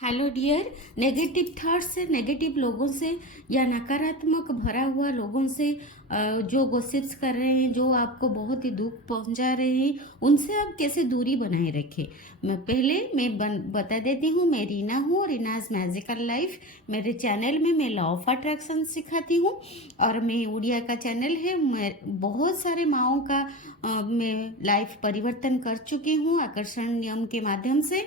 Hello dear. Negative thoughts से, negative लोगों से या नकारात्मक भरा हुआ लोगों से जो गॉसिप्स कर रहे हैं, जो आपको बहुत ही दुख पहुंचा रहे हैं, उनसे आप कैसे दूरी बनाए रखें। मैं बता देती हूँ। मैं रीना हूँ, रीनाज मैजिकल लाइफ। मेरे चैनल में मैं लॉ ऑफ अट्रैक्शन सिखाती हूँ और मैं उड़िया का चैनल है। मैं बहुत सारे माओं का मैं लाइफ परिवर्तन कर चुकी हूँ आकर्षण नियम के माध्यम से।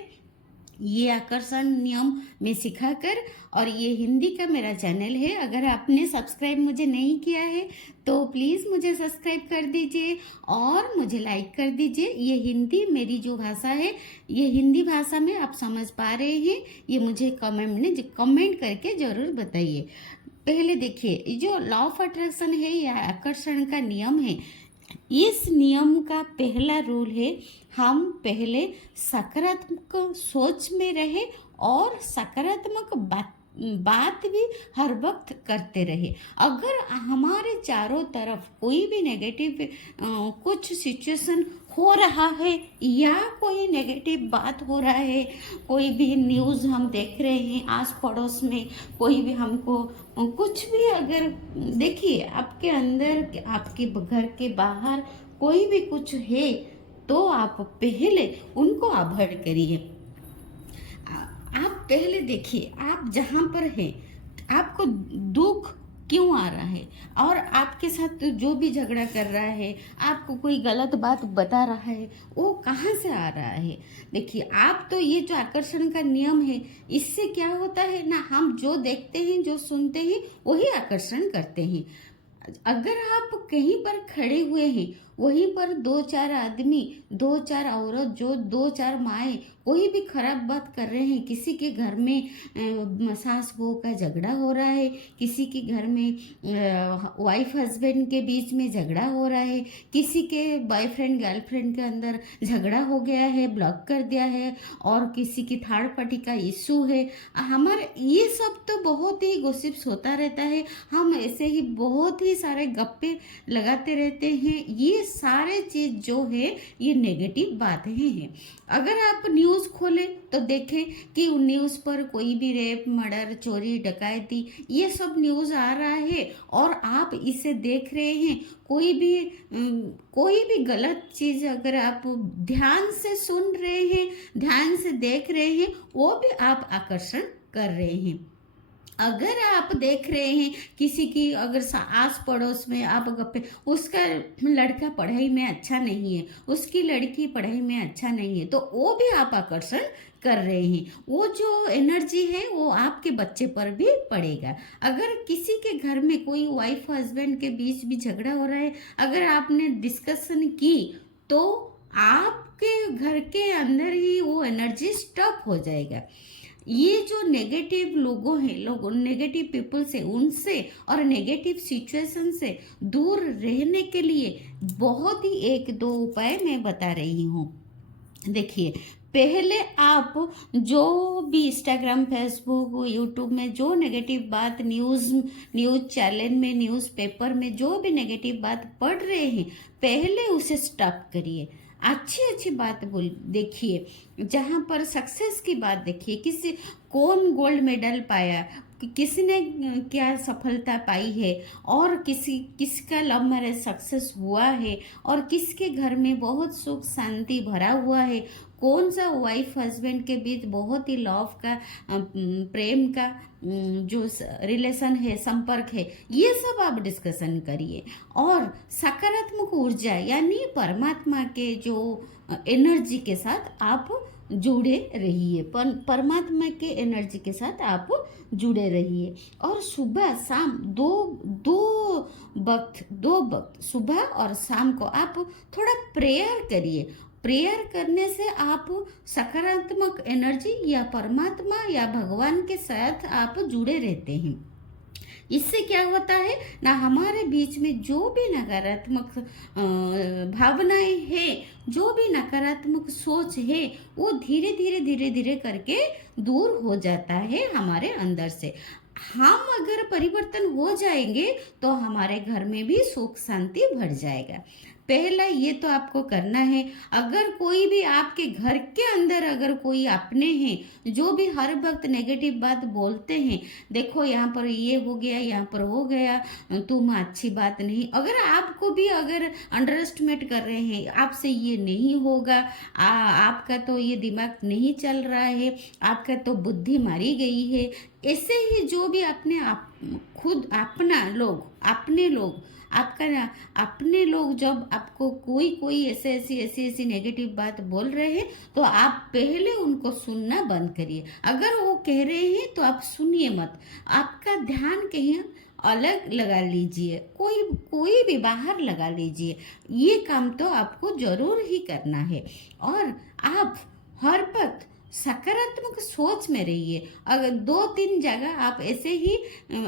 ये आकर्षण नियम मैं सिखाकर, और ये हिंदी का मेरा चैनल है। अगर आपने सब्सक्राइब मुझे नहीं किया है तो प्लीज़ मुझे सब्सक्राइब कर दीजिए और मुझे लाइक कर दीजिए। ये हिंदी मेरी जो भाषा है, ये हिंदी भाषा में आप समझ पा रहे हैं, ये मुझे कमेंट करके ज़रूर बताइए। पहले देखिए, जो लॉ ऑफ अट्रैक्शन है या आकर्षण का नियम है, इस नियम का पहला रूल है, हम पहले सकारात्मक सोच में रहे और सकारात्मक बात भी हर वक्त करते रहे। अगर हमारे चारों तरफ कोई भी नेगेटिव कुछ सिचुएशन हो रहा है या कोई नेगेटिव बात हो रहा है, कोई भी न्यूज़ हम देख रहे हैं आस पड़ोस में, कोई भी हमको कुछ भी, अगर देखिए आपके अंदर, आपके घर के बाहर कोई भी कुछ है तो आप पहले उनको अवॉइड करिए। आप पहले देखिए, आप जहाँ पर हैं आपको दुख क्यों आ रहा है, और आपके साथ जो भी झगड़ा कर रहा है, आपको कोई गलत बात बता रहा है, वो कहाँ से आ रहा है। देखिए, आप तो ये जो आकर्षण का नियम है, इससे क्या होता है ना, हम जो देखते हैं, जो सुनते हैं, वही आकर्षण करते हैं। अगर आप कहीं पर खड़े हुए हैं, वहीं पर दो चार आदमी, दो चार औरत, जो दो चार माएँ कोई भी खराब बात कर रहे हैं, किसी के घर में सास बहू का झगड़ा हो रहा है, किसी के घर में वाइफ हस्बैंड के बीच में झगड़ा हो रहा है, किसी के बॉयफ्रेंड गर्लफ्रेंड के अंदर झगड़ा हो गया है, ब्लॉक कर दिया है, और किसी की थर्ड पार्टी का इशू है। हमारे ये सब तो बहुत ही गॉसिप्स होता रहता है। हम ऐसे ही बहुत ही सारे गप्पे लगाते रहते हैं। ये सारे चीज़ जो है, ये नेगेटिव बातें हैं। अगर आप न्यूज़ खोलें तो देखें कि न्यूज़ पर कोई भी रेप, मर्डर, चोरी, डकैती, ये सब न्यूज़ आ रहा है और आप इसे देख रहे हैं। कोई भी गलत चीज़ अगर आप ध्यान से सुन रहे हैं, ध्यान से देख रहे हैं, वो भी आप आकर्षण कर रहे हैं। अगर आप देख रहे हैं किसी की, अगर आस पड़ोस में आप गप्पे, उसका लड़का पढ़ाई में अच्छा नहीं है, उसकी लड़की पढ़ाई में अच्छा नहीं है, तो वो भी आप आकर्षण कर रहे हैं। वो जो एनर्जी है वो आपके बच्चे पर भी पड़ेगा। अगर किसी के घर में कोई वाइफ हस्बैंड के बीच भी झगड़ा हो रहा है, अगर आपने डिस्कशन की तो आपके घर के अंदर ही वो एनर्जी स्टॉप हो जाएगा। ये जो नेगेटिव लोगों हैं, नेगेटिव पीपल्स है, उनसे और नेगेटिव सिचुएशन से दूर रहने के लिए बहुत ही एक दो उपाय मैं बता रही हूँ। देखिए, पहले आप जो भी इंस्टाग्राम, फेसबुक, यूट्यूब में जो नेगेटिव बात, न्यूज़ चैनल में, न्यूज़पेपर में जो भी नेगेटिव बात पढ़ रहे हैं, पहले उसे स्टॉप करिए। अच्छी अच्छी बात बोल देखिए, जहाँ पर सक्सेस की बात देखिए, किसी कौन गोल्ड मेडल पाया, किसी ने क्या सफलता पाई है, और किसका लव मैरिज सक्सेस हुआ है, और किसके घर में बहुत सुख शांति भरा हुआ है, कौन सा वाइफ हस्बैंड के बीच बहुत ही लव का, प्रेम का जो रिलेशन है, संपर्क है, ये सब आप डिस्कशन करिए। और सकारात्मक ऊर्जा यानी परमात्मा के जो एनर्जी के साथ आप जुड़े रहिए, परमात्मा के एनर्जी के साथ आप जुड़े रहिए। और सुबह शाम दो वक्त सुबह और शाम को आप थोड़ा प्रेयर करिए। प्रेयर करने से आप सकारात्मक एनर्जी या परमात्मा या भगवान के साथ आप जुड़े रहते हैं। इससे क्या होता है ना, हमारे बीच में जो भी नकारात्मक भावनाएं हैं, जो भी नकारात्मक सोच है, वो धीरे धीरे करके दूर हो जाता है हमारे अंदर से। हम अगर परिवर्तन हो जाएंगे तो हमारे घर में भी सुख शांति बढ़ जाएगा। पहला ये तो आपको करना है। अगर कोई भी आपके घर के अंदर अगर कोई अपने हैं जो भी हर वक्त नेगेटिव बात बोलते हैं, देखो यहाँ पर ये हो गया, यहाँ पर हो गया, तुम अच्छी बात नहीं, अगर आपको भी अगर अंडर एस्टिमेट कर रहे हैं, आपसे ये नहीं होगा, आपका तो ये दिमाग नहीं चल रहा है, आपका तो बुद्धि मारी गई है, ऐसे ही जो भी अपने आप खुद अपने लोग आपका ना अपने लोग जब आपको कोई ऐसी नेगेटिव बात बोल रहे हैं, तो आप पहले उनको सुनना बंद करिए। अगर वो कह रहे हैं तो आप सुनिए मत, आपका ध्यान कहीं अलग लगा लीजिए, कोई भी बाहर लगा लीजिए। ये काम तो आपको जरूर ही करना है। और आप हर वक्त सकारात्मक सोच में रहिए। अगर 2-3 जगह आप ऐसे ही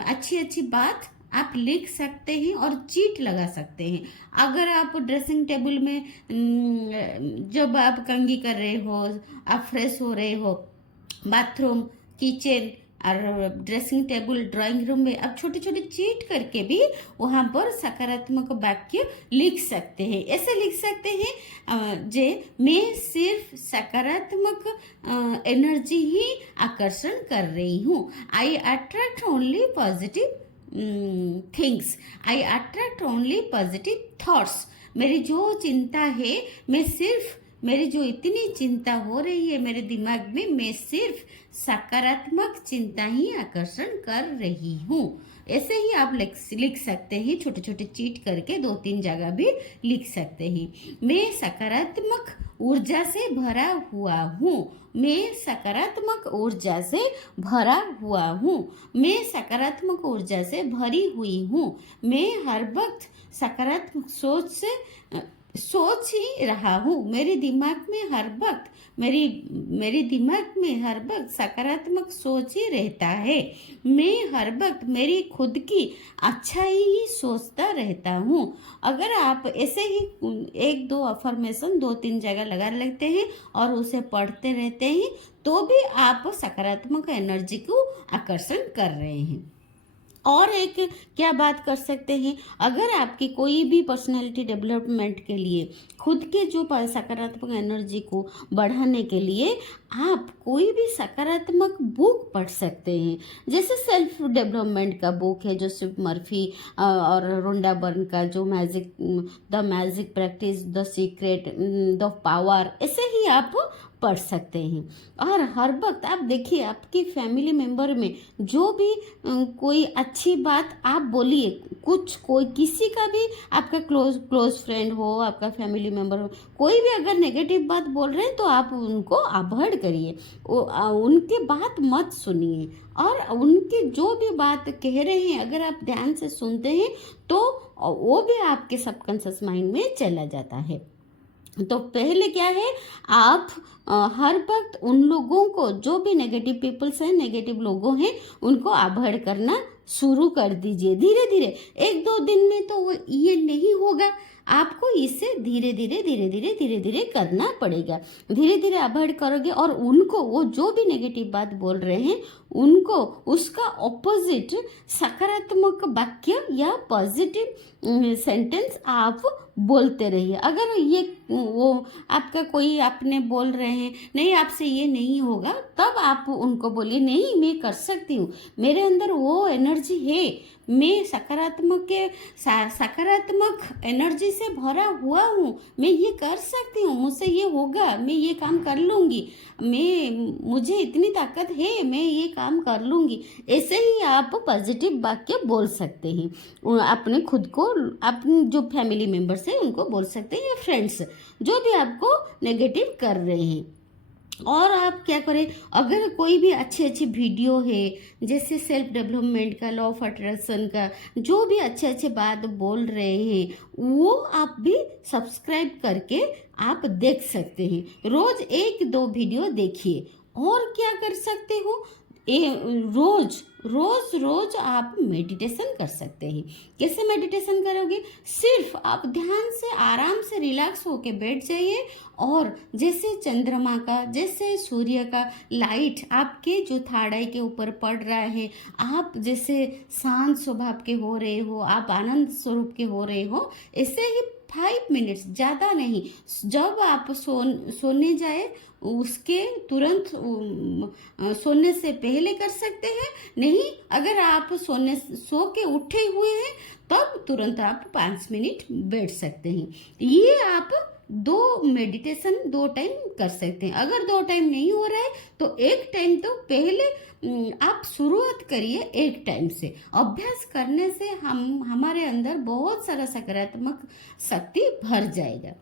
अच्छी बात आप लिख सकते हैं और चीट लगा सकते हैं। अगर आप ड्रेसिंग टेबल में जब आप कंघी कर रहे हो, आप फ्रेश हो रहे हो, बाथरूम, किचन और ड्रेसिंग टेबल, ड्राइंग रूम में आप छोटे छोटे चीट करके भी वहाँ पर सकारात्मक वाक्य लिख सकते हैं। ऐसे लिख सकते हैं जे मैं सिर्फ सकारात्मक एनर्जी ही आकर्षण कर रही हूँ। आई अट्रैक्ट ओनली पॉजिटिव थिंग्स, आई अट्रैक्ट ओनली पॉजिटिव थॉट्स। मेरी जो चिंता है, मेरी जो इतनी चिंता हो रही है मेरे दिमाग में, मैं सिर्फ सकारात्मक चिंता ही आकर्षण कर रही हूँ। ऐसे ही आप लिख सकते हैं, छोटे छोटे चीट करके 2-3 जगह भी लिख सकते हैं। मैं सकारात्मक ऊर्जा से भरा हुआ हूँ, मैं सकारात्मक ऊर्जा से भरा हुआ हूँ, मैं सकारात्मक ऊर्जा से भरी हुई हूँ, मैं हर वक्त सकारात्मक सोच ही रहा हूँ। मेरे दिमाग में हर वक्त मेरे दिमाग में हर वक्त सकारात्मक सोच ही रहता है। मैं हर वक्त मेरी खुद की अच्छाई ही सोचता रहता हूँ। अगर आप ऐसे ही 1-2 अफर्मेशन 2-3 जगह लगा लेते हैं और उसे पढ़ते रहते हैं, तो भी आप सकारात्मक एनर्जी को आकर्षण कर रहे हैं। और एक क्या बात कर सकते हैं, अगर आपकी कोई भी पर्सनालिटी डेवलपमेंट के लिए, खुद के जो सकारात्मक एनर्जी को बढ़ाने के लिए आप कोई भी सकारात्मक बुक पढ़ सकते हैं। जैसे सेल्फ डेवलपमेंट का बुक है जोसेफ मर्फी और रोंडा बर्न का, जो the magic practice, the secret, the power, ऐसे ही आप पढ़ सकते हैं। और हर वक्त आप देखिए आपकी फैमिली मेंबर में जो भी कोई अच्छी बात आप बोलिए, कोई किसी का भी आपका क्लोज फ्रेंड हो, आपका फैमिली मेंबर हो, कोई भी अगर नेगेटिव बात बोल रहे हैं तो आप उनको अवॉइड करिए, उनकी बात मत सुनिए। और उनकी जो भी बात कह रहे हैं अगर आप ध्यान से सुनते हैं तो वो भी आपके सबकॉन्शियस माइंड में चला जाता है। तो पहले क्या है, आप हर वक्त उन लोगों को, जो भी नेगेटिव पीपल्स हैं, नेगेटिव लोगों हैं, उनको अवॉइड करना शुरू कर दीजिए। धीरे धीरे 1-2 दिन में तो ये नहीं होगा, आपको इसे धीरे धीरे करना पड़ेगा। धीरे धीरे अवॉइड करोगे और उनको, वो जो भी नेगेटिव बात बोल रहे हैं, उनको उसका ऑपोजिट सकारात्मक वाक्य या पॉजिटिव सेंटेंस आप बोलते रहिए। अगर ये वो आपका कोई आपने बोल रहे हैं नहीं आपसे ये नहीं होगा, तब आप उनको बोलिए नहीं मैं कर सकती हूँ, मेरे अंदर वो एनर्जी है, मैं सकारात्मक एनर्जी से भरा हुआ हूँ, मैं ये कर सकती हूँ, मुझसे ये होगा, मैं ये काम कर लूँगी, मुझे इतनी ताकत है, मैं ये काम कर लूँगी। ऐसे ही आप पॉजिटिव वाक्य बोल सकते हैं। अपने खुद को, अपने जो फैमिली मेम्बर्स हैं उनको बोल सकते हैं, या फ्रेंड्स जो भी आपको नेगेटिव कर रहे हैं। और आप क्या करें, अगर कोई भी अच्छी वीडियो है, जैसे सेल्फ डेवलपमेंट का, लॉ ऑफ अट्रैक्शन का, जो भी अच्छे बात बोल रहे हैं, वो आप भी सब्सक्राइब करके आप देख सकते हैं। रोज 1-2 वीडियो देखिए। और क्या कर सकते हो, रोज आप मेडिटेशन कर सकते हैं। कैसे मेडिटेशन करोगे, सिर्फ आप ध्यान से आराम से रिलैक्स होके बैठ जाइए और जैसे चंद्रमा का, जैसे सूर्य का लाइट आपके जो थर्ड आई के ऊपर पड़ रहा है, आप जैसे शांत स्वभाव के हो रहे हो, आप आनंद स्वरूप के हो रहे हो, ऐसे ही 5 मिनट्स, ज़्यादा नहीं। जब आप सोने जाए उसके तुरंत सोने से पहले कर सकते हैं। नहीं, अगर आप सो के उठे हुए हैं तब तुरंत आप 5 मिनट बैठ सकते हैं। ये आप 2 मेडिटेशन 2 टाइम कर सकते हैं। अगर 2 टाइम नहीं हो रहा है तो 1 टाइम तो पहले आप शुरुआत करिए 1 टाइम से। अभ्यास करने से हमारे अंदर बहुत सारा सकारात्मक शक्ति भर जाएगा।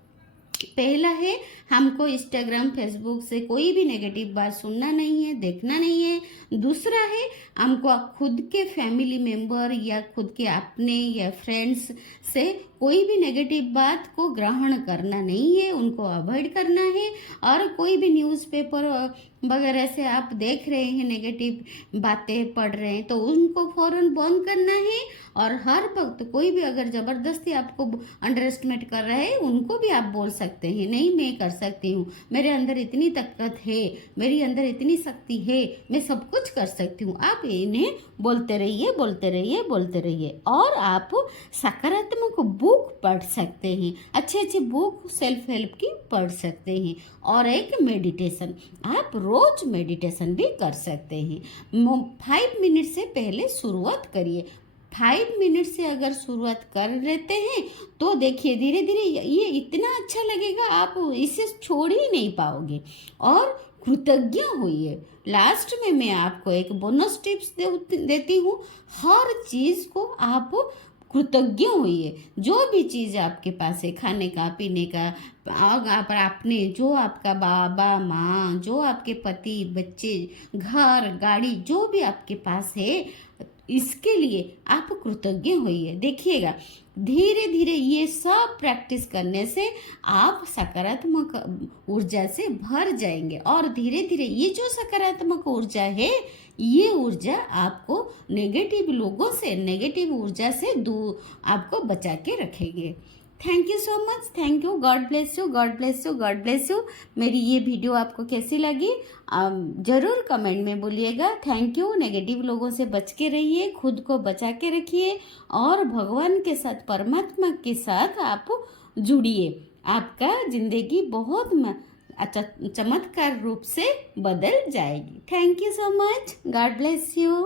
पहला है, हमको इंस्टाग्राम फेसबुक से कोई भी नेगेटिव बात सुनना नहीं है, देखना नहीं है। दूसरा है, हमको खुद के फैमिली मेंबर या खुद के अपने या फ्रेंड्स से कोई भी नेगेटिव बात को ग्रहण करना नहीं है, उनको अवॉइड करना है। और कोई भी न्यूज़पेपर वगैरह से आप देख रहे हैं नेगेटिव बातें पढ़ रहे हैं तो उनको फ़ौरन बंद करना है। और हर वक्त कोई भी अगर ज़बरदस्ती आपको अंडर एस्टिमेट कर रहा है उनको भी आप बोल सकते हैं, नहीं मैं कर सकती हूँ, मेरे अंदर इतनी ताकत है, मेरी अंदर इतनी शक्ति है, मैं सब कुछ कर सकती हूँ। आप इन्हें बोलते रहिए, बोलते रहिए, बोलते रहिए। और आप सकारात्मक बुक पढ़ सकते हैं, अच्छे अच्छे बुक सेल्फ हेल्प की पढ़ सकते हैं। और एक मेडिटेशन, आप रोज मेडिटेशन भी कर सकते हैं। 5 मिनट से पहले शुरुआत करिए। 5 मिनट से अगर शुरुआत कर लेते हैं तो देखिए धीरे धीरे ये इतना अच्छा लगेगा, आप इसे छोड़ ही नहीं पाओगे। और कृतज्ञ होइए। लास्ट में मैं आपको एक बोनस टिप्स देती हूँ। हर चीज़ को आप कृतज्ञ होइए। जो भी चीज़ आपके पास है, खाने का, पीने का, आप आपने जो आपका बाबा माँ, जो आपके पति, बच्चे, घर, गाड़ी, जो भी आपके पास है, इसके लिए आप कृतज्ञ होइए। देखिएगा धीरे धीरे ये सब प्रैक्टिस करने से आप सकारात्मक ऊर्जा से भर जाएंगे। और धीरे धीरे ये जो सकारात्मक ऊर्जा है, ये ऊर्जा आपको नेगेटिव लोगों से, नेगेटिव ऊर्जा से दूर आपको बचा के रखेंगे। Thank you so much, thank you, God bless you, God bless you, God bless you. मेरी ये वीडियो आपको कैसी लगी ज़रूर कमेंट में बोलिएगा। Thank you. नेगेटिव लोगों से बच के रहिए, खुद को बचा के रखिए और भगवान के साथ, परमात्मा के साथ आप जुड़िए। आपका ज़िंदगी बहुत अच्छा चमत्कार रूप से बदल जाएगी। Thank you so much, God bless you.